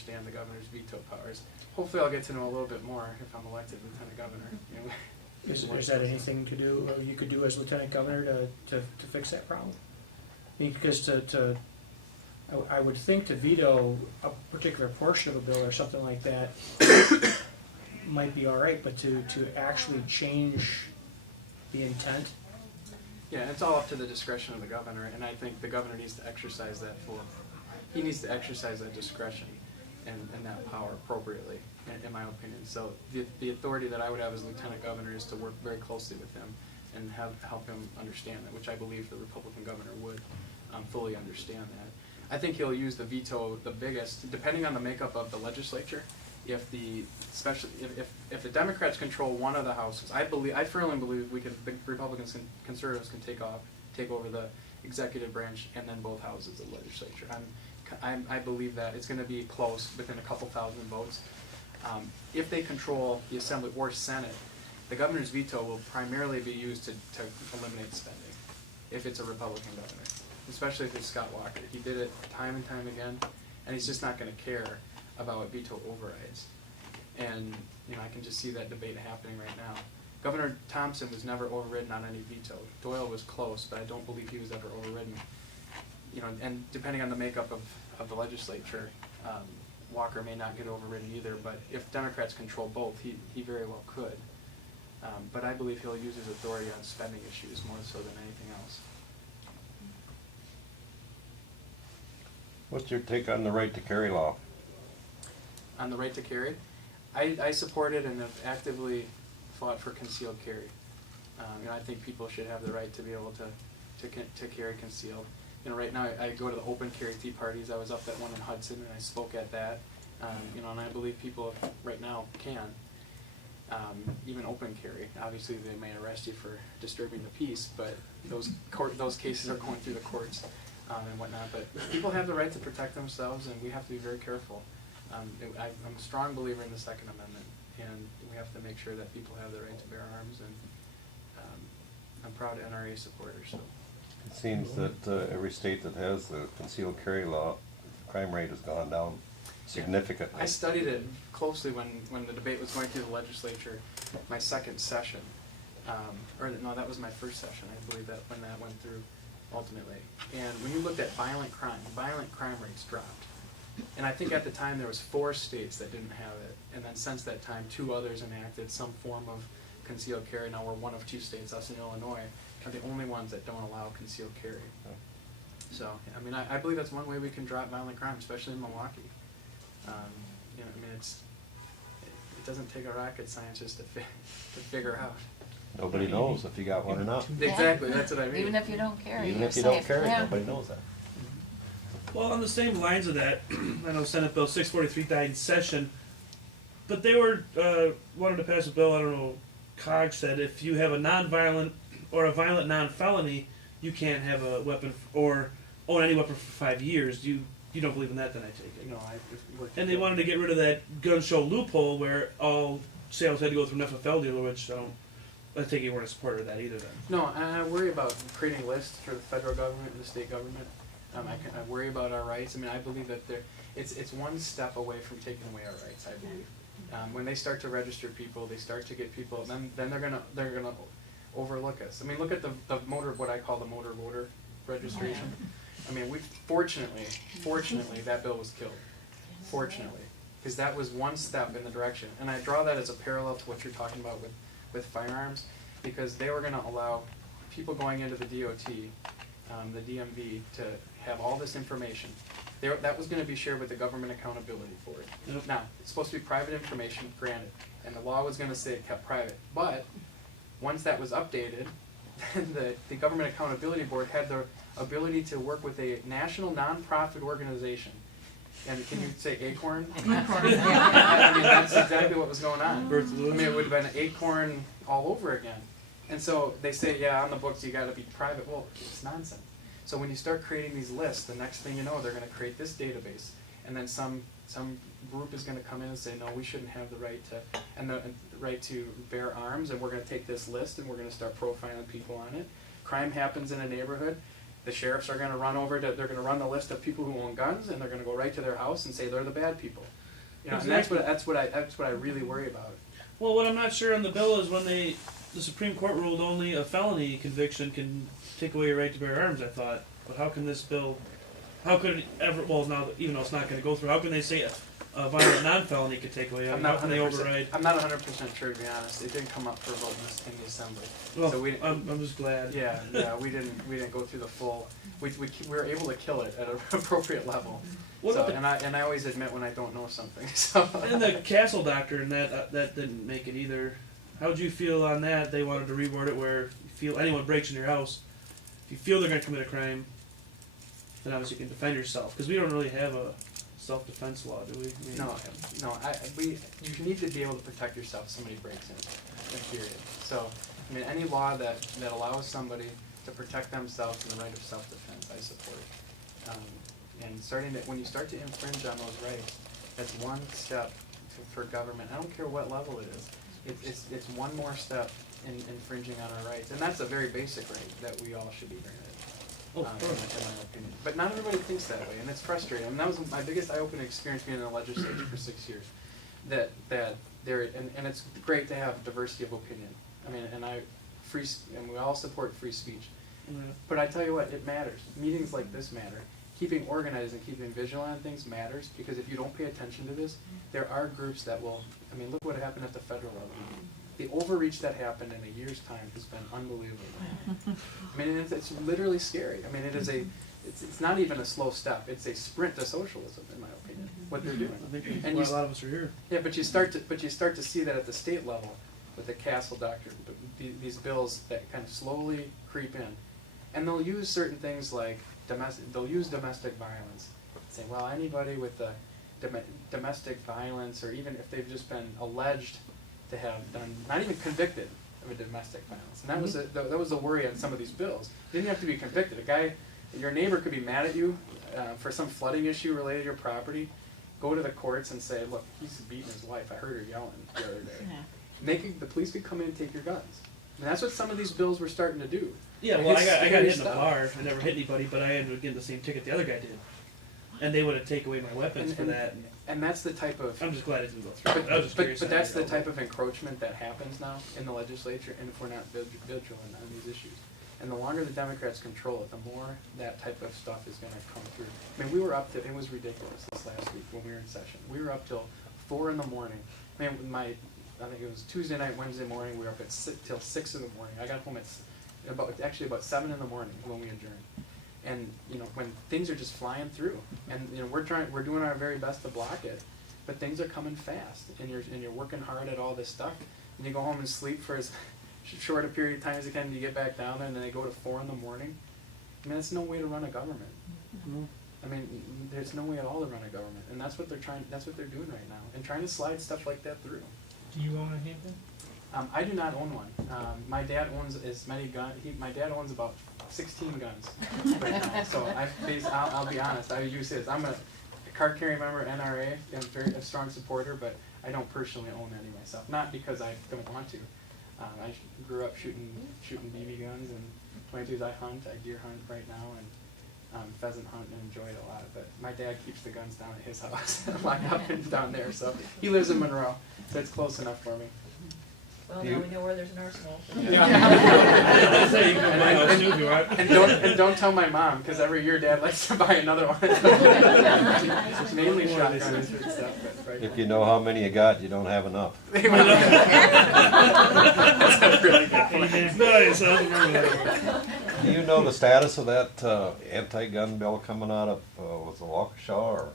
understand the governor's veto powers. Hopefully I'll get to know a little bit more if I'm elected lieutenant governor. You know, Is that anything to do, or you could do as lieutenant governor to fix that problem? I mean, because I would think to veto a particular portion of a bill or something like that might be all right, but to actually change the intent. Yeah, it's all up to the discretion of the governor, and I think the governor needs to exercise that he needs to exercise that discretion and that power appropriately, in my opinion. So the authority that I would have as lieutenant governor is to work very closely with him and help him understand that, which I believe the Republican governor would fully understand that. I think he'll use the veto the biggest, depending on the makeup of the legislature. If the Democrats control one of the houses, I firmly believe the Republicans and conservatives can take over the executive branch and then both houses of the legislature. I believe that it's going to be close, within a couple thousand votes. If they control the Assembly or Senate, the governor's veto will primarily be used to eliminate spending, if it's a Republican governor, especially if it's Scott Walker. He did it time and time again, and he's just not going to care about veto overrides. And I can just see that debate happening right now. Governor Thompson was never overridden on any veto. Doyle was close, but I don't believe he was ever overridden. And depending on the makeup of the legislature, Walker may not get overridden either, but if Democrats control both, he very well could. But I believe he'll use his authority on spending issues more so than anything else. What's your take on the right to carry law? On the right to carry, I support it and have actively fought for concealed carry. I think people should have the right to be able to carry concealed. Right now I go to the open carry tea parties. I was up at one in Hudson and I spoke at that. And I believe people right now can even open carry. Obviously they may arrest you for disturbing the peace, but those cases are going through the courts and whatnot. But people have the right to protect themselves, and we have to be very careful. I'm a strong believer in the Second Amendment, and we have to make sure that people have the right to bear arms, and I'm proud NRA supporter. So It seems that every state that has the concealed carry law, the crime rate has gone down significantly. I studied it closely when the debate was going through the legislature, my second session, or no, that was my first session, I believe, that when that went through ultimately. And when you looked at violent crime rates dropped. And I think at the time there was 4 states that didn't have it, and then since that time 2 others enacted some form of concealed carry. Now we're one of 2 states, us and Illinois, are the only ones that don't allow concealed carry. So, I believe that's one way we can drop violent crime, especially in Milwaukee. It doesn't take a rocket scientist to figure out. Nobody knows if you got one or not. Exactly, that's what I mean. Even if you don't carry, Even you're if you don't safe. carry, Yeah. nobody knows that. Well, on the same lines of that, I know Senate Bill 643 died in session, but they were wanted to pass a bill. I don't know. COG said if you have a non-violent or a violent non-felony, you can't have a weapon or own any weapon for 5 years. You don't believe in that? Then I take it. No, And they wanted to get rid of that gun show loophole where all sales had to go through an FFL dealer, which I take you weren't a supporter of that either. Then. No, I worry about creating lists for the federal government and the state government. I worry about our rights. I believe that it's one step away from taking away our rights. I believe when they start to register people, they start to get people. Then they're gonna overlook us. Look at the what I call the motor voter registration. We fortunately that bill was killed. Fortunately, because that was one step in the direction, and I draw that as a parallel to what you're talking about with firearms, because they were going to allow people going into the DOT, the DMV, to have all this information. That was going to be shared with the Government Accountability Board. Yep. Now, it's supposed to be private information, granted, and the law was going to say it kept private. But once that was updated, then the Government Accountability Board had the ability to work with a national nonprofit organization. And can you say Acorn? That's exactly what was going on. It would have been Acorn all over again. And so they say, yeah, on the books you got to be private. Well, it's nonsense. So when you start creating these lists, the next thing you know, they're going to create this database, and then some group is going to come in and say, no, we shouldn't have the right to bear arms, and we're going to take this list and we're going to start profiling people on it. Crime happens in a neighborhood. the sheriffs are gonna run over to, they're gonna run the list of people who own guns, and they're gonna go right to their house and say they're the bad people. You know, and that's what I really worry about. Well, what I'm not sure on the bill is when the Supreme Court ruled only a felony conviction can take away your right to bear arms, I thought. But how can this bill, how could it ever, well, now, even though it's not gonna go through, how can they say a violent non-felony could take away, I'm how not can they 100%, override? I'm not 100% sure, to be honest. It didn't come up for a vote in the assembly. Well, So we- I'm just glad. Yeah, we didn't go through the full. We were able to kill it at an appropriate level. What So, about and I always admit when I don't know something. So. and the Castle Doctrine, that didn't make it either. How'd you feel on that? They wanted to reword it where if you feel anyone breaks in your house, if you feel they're going to commit a crime, then obviously you can defend yourself. Because we don't really have a self-defense law, do we? I mean, No. You need to be able to protect yourself if somebody breaks in. Period. So, I mean, any law that allows somebody to protect themselves and the right of self-defense, I support. And when you start to infringe on those rights, that's one step for government. I don't care what level it is. It's one more step in infringing on our rights, and that's a very basic right that we all should be granted. Oh, of In course. my opinion. But not everybody thinks that way, and it's frustrating. I mean, that was my biggest eye-opening experience being in the legislature for 6 years. That there, and it's great to have diversity of opinion. I mean, and we all support free speech. Yeah. But I tell you what, it matters. Meetings like this matter. Keeping organized and keeping vigilant on things matters, because if you don't pay attention to this, there are groups that will, I mean, look what happened at the federal level. The overreach that happened in a year's time has been unbelievable. I mean, it's literally scary. I mean, it's not even a slow step. It's a sprint to socialism, in my opinion, what they're doing. I think And why a lot of us are here. Yeah, but you start to see that at the state level with the Castle Doctrine, but these bills that kind of slowly creep in, and they'll use certain things like they'll use domestic violence. Say, well, anybody with the domestic violence, or even if they've just been alleged to have done, not even convicted of a domestic violence, and that was the worry on some of these bills. You didn't have to be convicted. A guy, your neighbor could be mad at you for some flooding issue related to your property. Go to the courts and say, look, he's beating his wife. I heard her yelling the other day. The police could come in and take your guns. And that's what some of these bills were starting to do. Yeah, well, I got hit in a stuff. bar. I never hit anybody, but I ended up getting the same ticket the other guy did. And they would have taken away my weapons for that. And that's the type of. I'm just glad it didn't go through. I was just curious. But that's the type of encroachment that happens now in the legislature, and if we're not vigilant on these issues. And the longer the Democrats control it, the more that type of stuff is going to come through. I mean, we were up to, it was ridiculous this last week when we were in session. We were up till 4 in the morning. I mean, I think it was Tuesday night, Wednesday morning, we were up till 6 in the morning. I got home at about 7 in the morning when we adjourned. And, you know, when things are just flying through, and, you know, we're doing our very best to block it, but things are coming fast, and you're working hard at all this stuff, and you go home and sleep for as short a period of time as you can, and you get back down there, and then they go to 4 in the morning. I mean, that's no way to run a government. Mhm. I mean, there's no way at all to run a government, and that's what they're doing right now, and trying to slide stuff like that through. Do you own a handgun? I do not own one. My dad owns as many guns. My dad owns about 16 guns right now. So I'll be honest. I use his. I'm a card-carrying member of NRA. I'm a strong supporter, but I don't personally own any myself. Not because I don't want to. I grew up shooting BB guns and 22s. I hunt. I deer hunt right now, and pheasant hunt, and enjoy it a lot. But my dad keeps the guns down at his house, locked up and down there. So he lives in Monroe, so it's close enough for me. Well, now we know where there's an arsenal. I say you can go buy those too if you want. And don't tell my mom, because every year Dad likes to buy another one. It's mainly shotguns and stuff, but right If you know how many you got, you don't have enough. That's a really good point. Nice, I remember that one. Do you know the status of that anti-gun bill coming out of, was it Waukesha or?